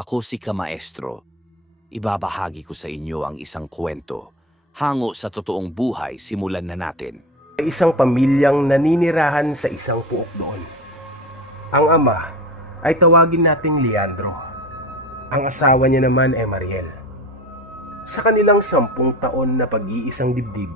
Ako si Kamaestro. Ibabahagi ko sa inyo ang isang kwento. Hango sa totoong buhay, simulan na natin. Isang pamilyang naninirahan sa isang puok doon. Ang ama ay tawagin nating Leandro. Ang asawa niya naman ay Mariel. Sa kanilang 10 taon na pag-iisang dibdib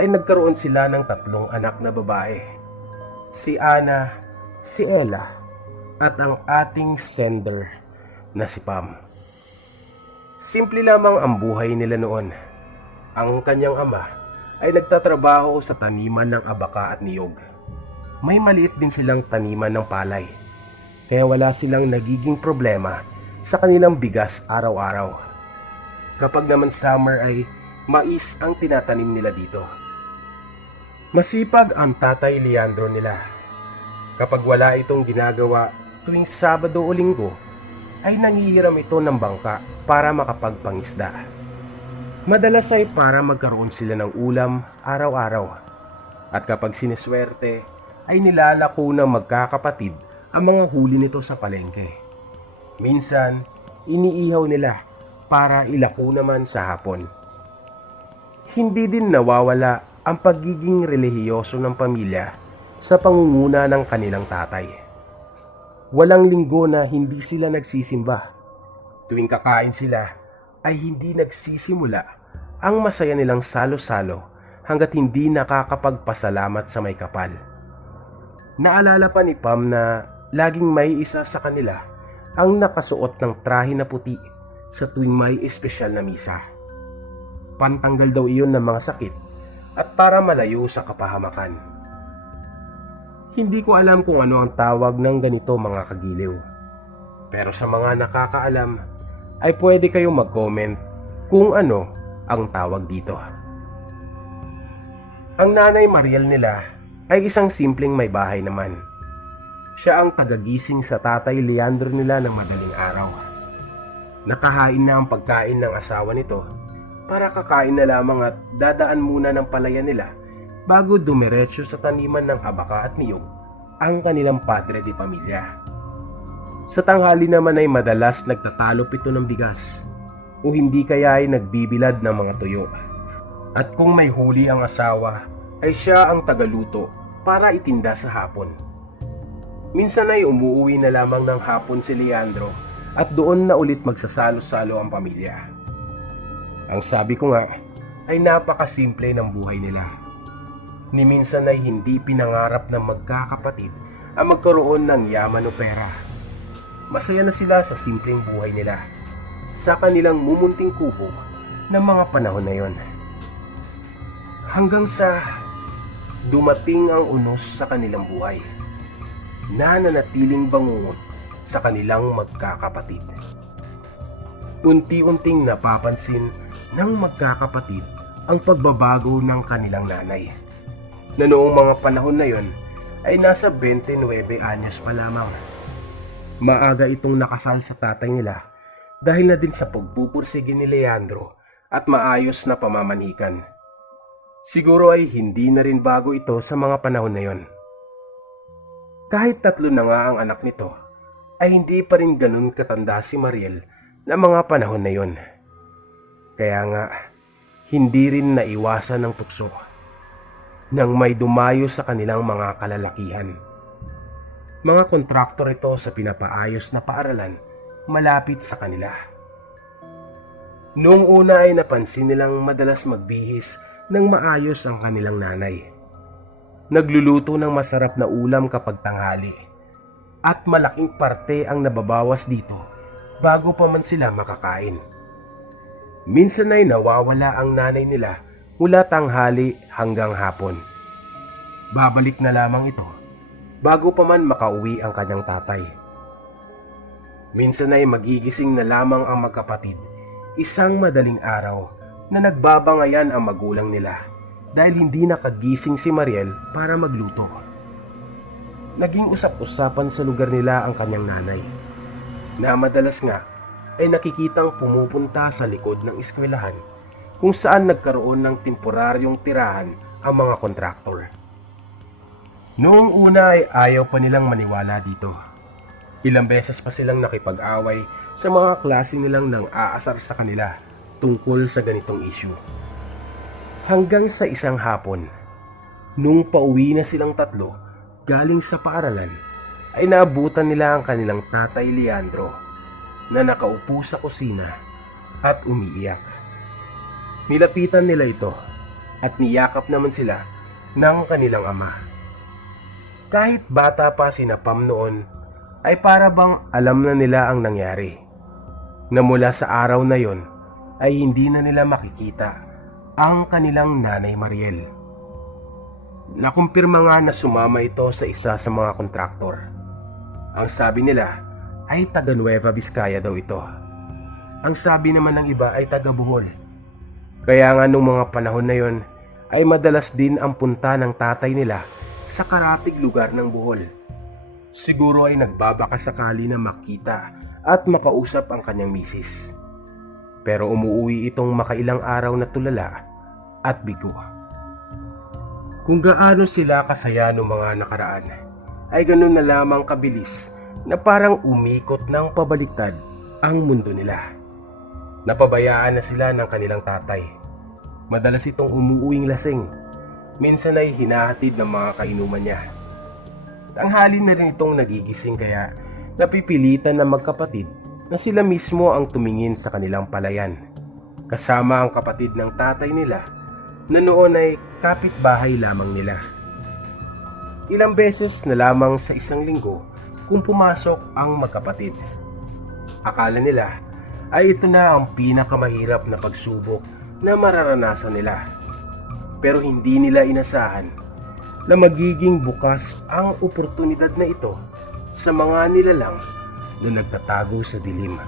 ay nagkaroon sila ng 3 anak na babae. Si Ana, si Ella, at ang ating sender na si Pam. Simple lamang ang buhay nila noon. Ang kanyang ama ay nagtatrabaho sa taniman ng abaka at niyog. May maliit din silang taniman ng palay, kaya wala silang nagiging problema sa kanilang bigas araw-araw. Kapag naman summer ay mais ang tinatanim nila dito. Masipag ang tatay Leandro nila. Kapag wala itong ginagawa tuwing Sabado o Linggo, ay nangihiram ito ng bangka para makapagpangisda. Madalas ay para magkaroon sila ng ulam araw-araw. At kapag siniswerte, ay nilalako ng magkakapatid ang mga huli nito sa palengke. Minsan, iniihaw nila para ilako naman sa hapon. Hindi din nawawala ang pagiging relihiyoso ng pamilya sa pangunguna ng kanilang tatay. Walang linggo na hindi sila nagsisimba. Tuwing kakain sila, ay hindi nagsisimula ang masaya nilang salo-salo hanggat hindi nakakapagpasalamat sa may kapal. Naalala pa ni Pam na laging may isa sa kanila ang nakasuot ng trahe na puti sa tuwing may espesyal na misa. Pantanggal daw iyon ng mga sakit at para malayo sa kapahamakan. Hindi ko alam kung ano ang tawag ng ganito mga kagiliw. Pero sa mga nakakaalam, ay pwede kayong mag-comment kung ano ang tawag dito. Ang nanay Mariel nila ay isang simpleng may bahay naman. Siya ang tagagising sa tatay Leandro nila ng madaling araw. Nakahain na ang pagkain ng asawa nito para kakain na lamang at dadaan muna ng palayan nila bago dumiretso sa taniman ng abaka at niyog ang kanilang padre de pamilya. Sa tanghali naman ay madalas nagtatalop ito ng bigas o hindi kaya ay nagbibilad ng mga tuyo. At kung may huli ang asawa, ay siya ang tagaluto para itinda sa hapon. Minsan ay umuuwi na lamang ng hapon si Leandro at doon na ulit magsasalo-salo ang pamilya. Ang sabi ko nga ay napakasimple ng buhay nila. Ni minsan ay hindi pinangarap ng magkakapatid ang magkaroon ng yaman o pera. Masaya na sila sa simpleng buhay nila, sa kanilang mumunting kubo ng mga panahon na yon. Hanggang sa dumating ang unos sa kanilang buhay, na nanatiling bangungot sa kanilang magkakapatid. Unti-unting napapansin ng magkakapatid ang pagbabago ng kanilang nanay, na noong mga panahon na yon ay nasa 29 anyos pa lamang. Maaga itong nakasal sa tatay nila dahil na din sa pagpupursige ni Leandro at maayos na pamamanikan. Siguro ay hindi na rin bago ito sa mga panahon na yon. Kahit 3 na nga ang anak nito, ay hindi pa rin ganun katanda si Mariel na mga panahon na yon. Kaya nga, hindi rin naiwasan ng tukso nang may dumayo sa kanilang mga kalalakihan. Mga kontraktor ito sa pinapaayos na paaralan malapit sa kanila. Noong una ay napansin nilang madalas magbihis ng maayos ang kanilang nanay. Nagluluto ng masarap na ulam kapag tanghali at malaking parte ang nababawas dito bago pa man sila makakain. Minsan ay nawawala ang nanay nila mula tanghali hanggang hapon. Babalik na lamang ito bago pa man makauwi ang kanyang tatay. Minsan ay magigising na lamang ang magkapatid isang madaling araw na nagbabangayan ang magulang nila dahil hindi nakagising si Mariel para magluto. Naging usap-usapan sa lugar nila ang kanyang nanay, na madalas nga ay nakikitang pumupunta sa likod ng eskwelahan kung saan nagkaroon ng temporaryong tirahan ang mga kontraktor. Noong una ay ayaw pa nilang maniwala dito. Ilang beses pa silang nakipag-away sa mga klase nilang nang aasar sa kanila tungkol sa ganitong issue. Hanggang sa isang hapon, nung pauwi na silang tatlo galing sa paaralan, ay naabutan nila ang kanilang tatay Leandro na nakaupo sa kusina at umiiyak. Nilapitan nila ito at niyakap naman sila ng kanilang ama. Kahit bata pa sina Pam noon, ay para bang alam na nila ang nangyari, na mula sa araw na yon ay hindi na nila makikita ang kanilang nanay Mariel. Nakumpirma nga na sumama ito sa isa sa mga kontraktor. Ang sabi nila ay taga Nueva Vizcaya daw ito. Ang sabi naman ng iba ay taga Bohol. Kaya nga nung mga panahon na yon ay madalas din ang punta ng tatay nila sa karatig lugar ng Bohol. Siguro ay nagbabaka sakali na makita at makausap ang kanyang misis. Pero umuwi itong makailang araw na tulala at bigo. Kung gaano sila kasaya noong mga nakaraan, ay ganun na lamang kabilis na parang umikot ng pabaliktad ang mundo nila. Napabayaan na sila ng kanilang tatay. Madalas itong umuuwing lasing. Minsan ay hinahatid ng mga kainuman niya. Tanghali na rin itong nagigising kaya napipilitan na magkapatid na sila mismo ang tumingin sa kanilang palayan. Kasama ang kapatid ng tatay nila na noon ay kapitbahay lamang nila. Ilang beses na lamang sa isang linggo kung pumasok ang magkapatid. Akala nila ay ito na ang pinakamahirap na pagsubok na mararanasan nila. Pero hindi nila inasahan na magiging bukas ang oportunidad na ito sa mga nilalang na nagtatago sa dilim.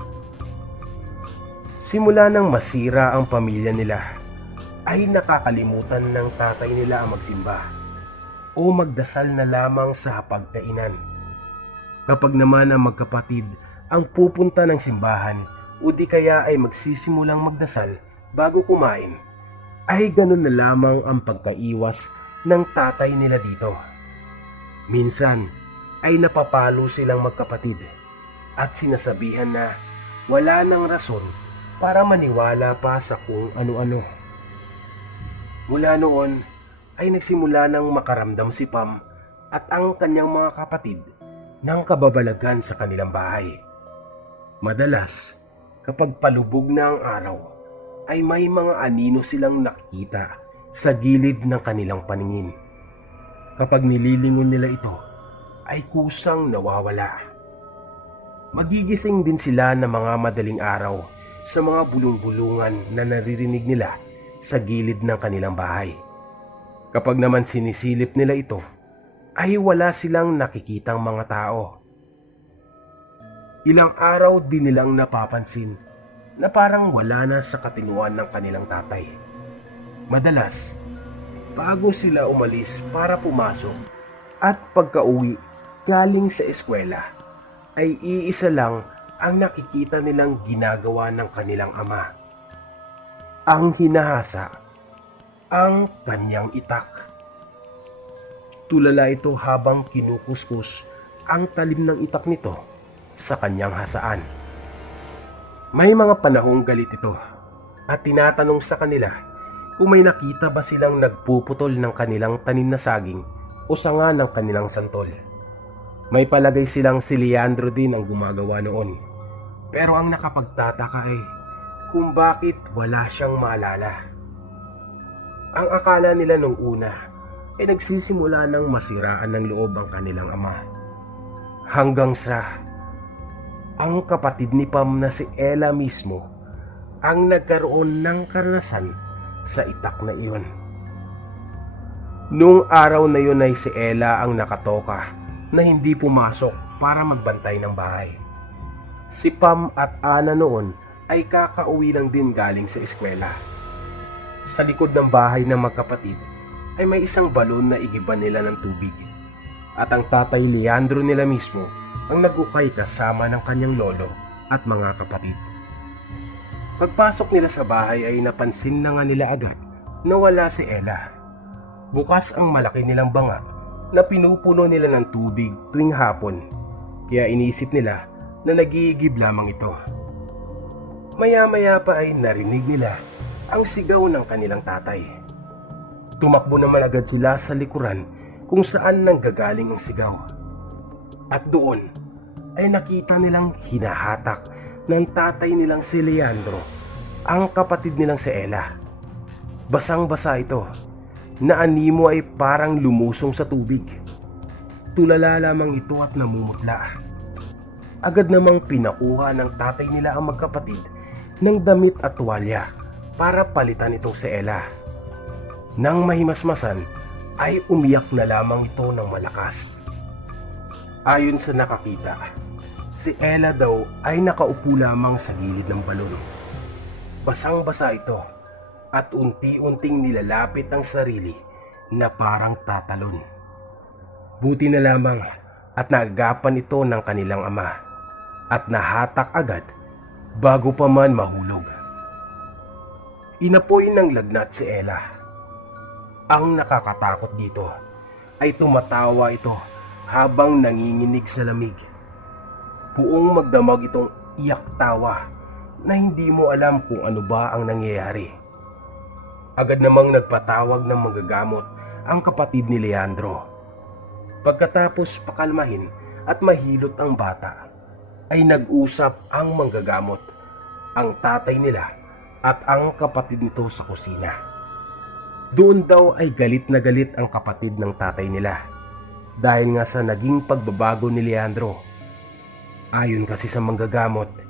Simula nang masira ang pamilya nila, ay nakakalimutan ng tatay nila ang magsimba o magdasal na lamang sa hapagkainan. Kapag naman ang magkapatid ang pupunta ng simbahan o di kaya ay magsisimulang magdasal bago kumain, ay ganun na lamang ang pagkaiwas ng tatay nila dito. Minsan ay napapalo silang magkapatid at sinasabihan na wala nang rason para maniwala pa sa kung ano-ano. Mula noon ay nagsimula nang makaramdam si Pam at ang kanyang mga kapatid ng kababalagan sa kanilang bahay. Madalas, kapag palubog na ang araw, ay may mga anino silang nakikita sa gilid ng kanilang paningin. Kapag nililingon nila ito, ay kusang nawawala. Magigising din sila ng mga madaling araw sa mga bulong-bulungan na naririnig nila sa gilid ng kanilang bahay. Kapag naman sinisilip nila ito, ay wala silang nakikitang mga tao. Ilang araw din nilang napapansin na parang wala na sa katinuan ng kanilang tatay. Madalas, bago sila umalis para pumasok at pagka-uwi galing sa eskwela, ay iisa lang ang nakikita nilang ginagawa ng kanilang ama. Ang hinahasa ang kanyang itak. Tulala ito habang kinukuskus ang talim ng itak nito sa kanyang hasaan. May mga panahong galit ito at tinatanong sa kanila kung may nakita ba silang nagpuputol ng kanilang tanim na saging o sanga ng kanilang santol. May palagay silang si Leandro din ang gumagawa noon. Pero ang nakapagtataka ay kung bakit wala siyang maalala. Ang akala nila nung una ay nagsisimula ng masiraan ng loob ang kanilang ama. Hanggang sa ang kapatid ni Pam na si Ella mismo ang nagkaroon ng karanasan sa itak na iyon. Nung araw na yun ay si Ella ang nakatoka na hindi pumasok para magbantay ng bahay. Si Pam at Ana noon ay kakauwi lang din galing sa eskwela. Sa likod ng bahay ng magkapatid ay may isang balon na igiban nila ng tubig. At ang tatay Leandro nila mismo ang nag-ukay kasama ng kanyang lolo at mga kapatid. Pagpasok nila sa bahay ay napansin na nga nila agad na wala si Ella. Bukas ang malaki nilang banga na pinupuno nila ng tubig tuwing hapon. Kaya inisip nila na nagigib lamang ito. Maya-maya pa ay narinig nila ang sigaw ng kanilang tatay. Tumakbo naman agad sila sa likuran kung saan nanggagaling ang sigaw. At doon ay nakita nilang hinahatak ng tatay nilang si Leandro ang kapatid nilang si Ella. Basang-basa ito, na animo ay parang lumusong sa tubig. Tulala lamang ito at namumutla. Agad namang pinakuha ng tatay nila ang magkapatid ng damit at tuwalya para palitan itong si Ella. Nang mahimasmasan ay umiyak na lamang ito ng malakas. Ayon sa nakakita, si Ella daw ay nakaupo lamang sa gilid ng balon. Basang-basa ito at unti-unting nilalapit ang sarili na parang tatalon. Buti na lamang at naagapan ito ng kanilang ama at nahatak agad bago pa man mahulog. Inapoy ng lagnat si Ella. Ang nakakatakot dito ay tumatawa ito habang nanginginig sa lamig. Buong magdamag itong iyak tawa na hindi mo alam kung ano ba ang nangyayari. Agad namang nagpatawag ng manggagamot ang kapatid ni Leandro. Pagkatapos pakalmahin at mahilot ang bata, ay nag-usap ang manggagamot, ang tatay nila at ang kapatid nito sa kusina. Doon daw ay galit na galit ang kapatid ng tatay nila dahil nga sa naging pagbabago ni Leandro. Ayon kasi sa manggagamot,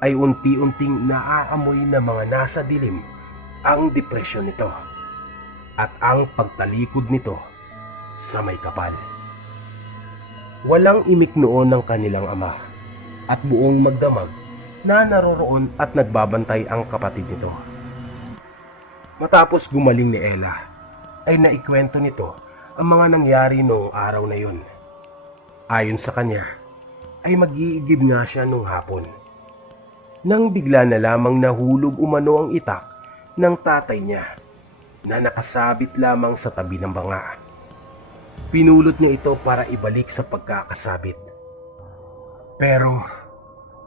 ay unti-unting naaamoy na mga nasa dilim ang depresyon nito at ang pagtalikod nito sa may kapal. Walang imik noon ng kanilang ama at buong magdamag na naroroon at nagbabantay ang kapatid nito. Matapos gumaling ni Ella, ay naikwento nito ang mga nangyari noong araw na yun. Ayon sa kanya, ay mag-iigib nga siya noong hapon. Nang bigla na lamang nahulog umano ang itak ng tatay niya na nakasabit lamang sa tabi ng banga. Pinulot niya ito para ibalik sa pagkakasabit. Pero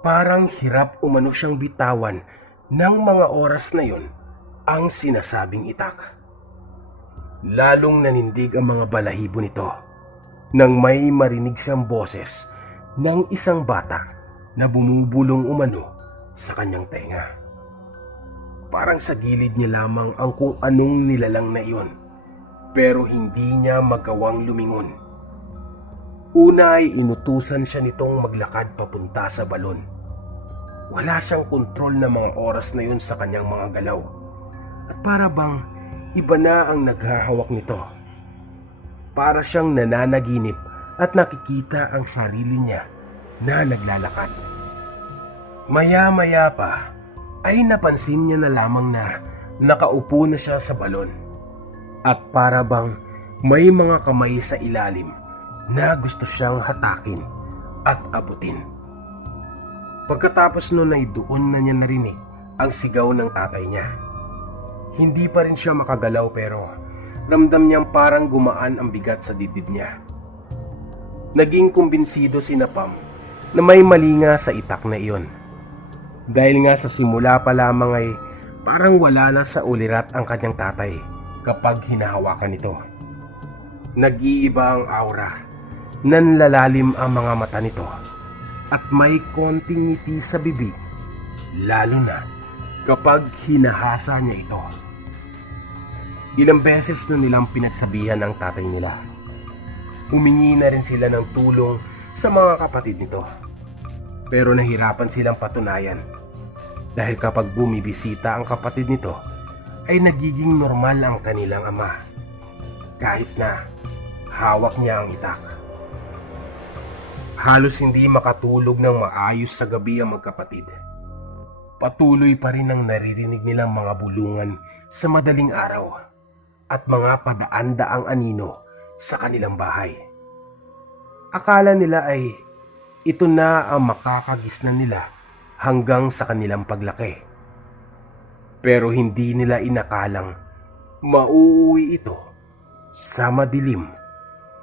parang hirap umano siyang bitawan ng mga oras na yon ang sinasabing itak. Lalong nanindig ang mga balahibo nito nang may marinig siyang boses ng isang bata na bumubulong umano sa kanyang tenga. Parang sa gilid niya lamang ang kung anong nilalang na iyon, pero hindi niya magawang lumingon. Una ay inutusan siya nitong maglakad papunta sa balon. Wala siyang kontrol na mga oras na yun sa kanyang mga galaw. At para bang iba na ang naghahawak nito. Para siyang nananaginip at nakikita ang sarili niya na naglalakad. Maya-maya pa ay napansin niya na lamang na nakaupo na siya sa balon. At para bang may mga kamay sa ilalim na gusto siyang hatakin at abutin. Pagkatapos nun ay doon na niya narinig ang sigaw ng tatay niya. Hindi pa rin siya makagalaw pero ramdam niyang parang gumaan ang bigat sa dibdib niya. Naging kumbinsido si Napam na may mali nga sa itak na iyon. Dahil nga sa simula pa lamang ay parang wala na sa ulirat ang kanyang tatay kapag hinahawakan ito. Nag-iiba ang aura, nanlalalim ang mga mata nito at may konting ngiti sa bibig, lalo na kapag hinahasa niya ito. Ilang beses na nilang pinagsabihan ang tatay nila. Humingi na rin sila ng tulong sa mga kapatid nito. Pero nahirapan silang patunayan dahil kapag bumibisita ang kapatid nito ay nagiging normal ang kanilang ama kahit na hawak niya ang itak. Halos hindi makatulog ng maayos sa gabi ang magkapatid. Patuloy pa rin ang naririnig nilang mga bulungan sa madaling araw at mga padaan-daang anino sa kanilang bahay. Akala nila ay ito na ang makakagisnan nila hanggang sa kanilang paglaki. Pero hindi nila inakalang mauuwi ito sa madilim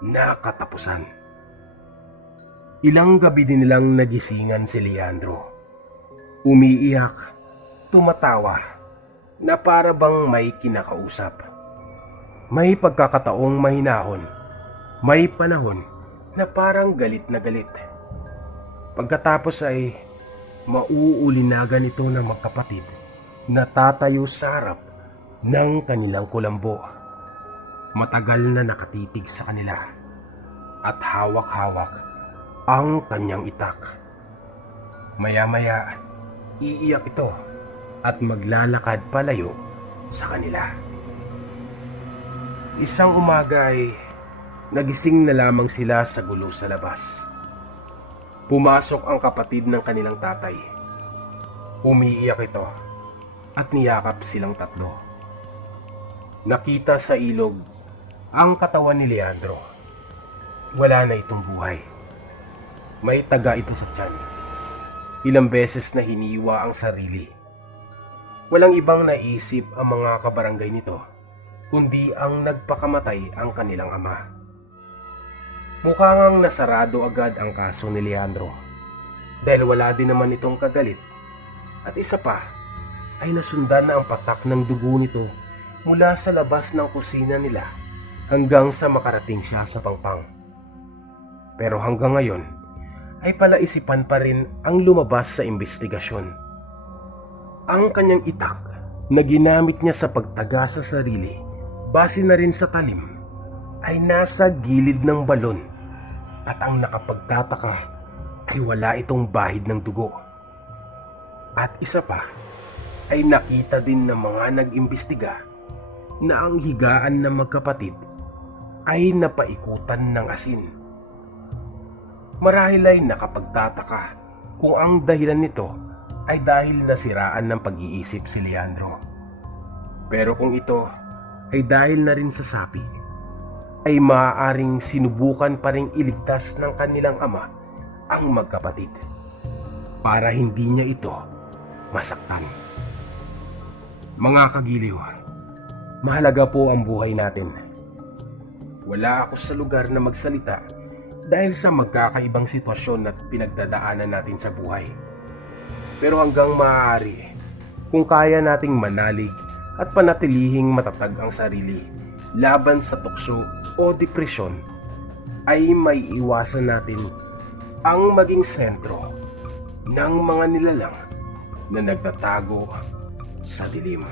na katapusan. Ilang gabi din nilang nagisingan si Leandro. Umiiyak, tumatawa, na para bang may kinakausap. May pagkakataong mahinahon, may panahon na parang galit na galit. Pagkatapos ay mauulinagan ito ng magkapatid na tatayo sa harap ng kanilang kulambo. Matagal na nakatitig sa kanila at hawak-hawak ang kanyang itak. Maya-maya, iiyak ito at maglalakad palayo sa kanila. Isang umaga ay nagising na lamang sila sa gulo sa labas. Pumasok ang kapatid ng kanilang tatay. Umiiyak ito at niyakap silang tatlo. Nakita sa ilog ang katawan ni Leandro. Wala na itong buhay. May taga ito sa tiyan. Ilang beses na hiniwa ang sarili. Walang ibang naisip ang mga kabarangay nito, kundi ang nagpakamatay ang kanilang ama. Mukhang nasarado agad ang kaso ni Leandro dahil wala din naman itong kagalit. At isa pa ay nasundan na ang patak ng dugo nito mula sa labas ng kusina nila hanggang sa makarating siya sa pangpang. Pero hanggang ngayon ay palaisipan pa rin ang lumabas sa investigasyon. Ang kanyang itak na ginamit niya sa pagtaga sa sarili base na rin sa talim ay nasa gilid ng balon at ang nakapagtataka ay wala itong bahid ng dugo. At isa pa ay nakita din ng mga nag-imbestiga na ang higaan ng magkapatid ay napaikutan ng asin. Marahil ay nakapagtataka kung ang dahilan nito ay dahil nasiraan ng pag-iisip si Leandro. Pero kung ito ay dahil na rin sa sapi, ay maaaring sinubukan pa ring iligtas ng kanilang ama ang magkapatid para hindi niya ito masaktan. Mga kagiliw, mahalaga po ang buhay natin. Wala ako sa lugar na magsalita dahil sa magkakaibang sitwasyon at pinagdadaanan natin sa buhay. Pero hanggang maaari, kung kaya nating manalig at panatilihing matatag ang sarili laban sa tukso o depresyon, ay may iwasan natin ang maging sentro ng mga nilalang na nagtatago sa dilim.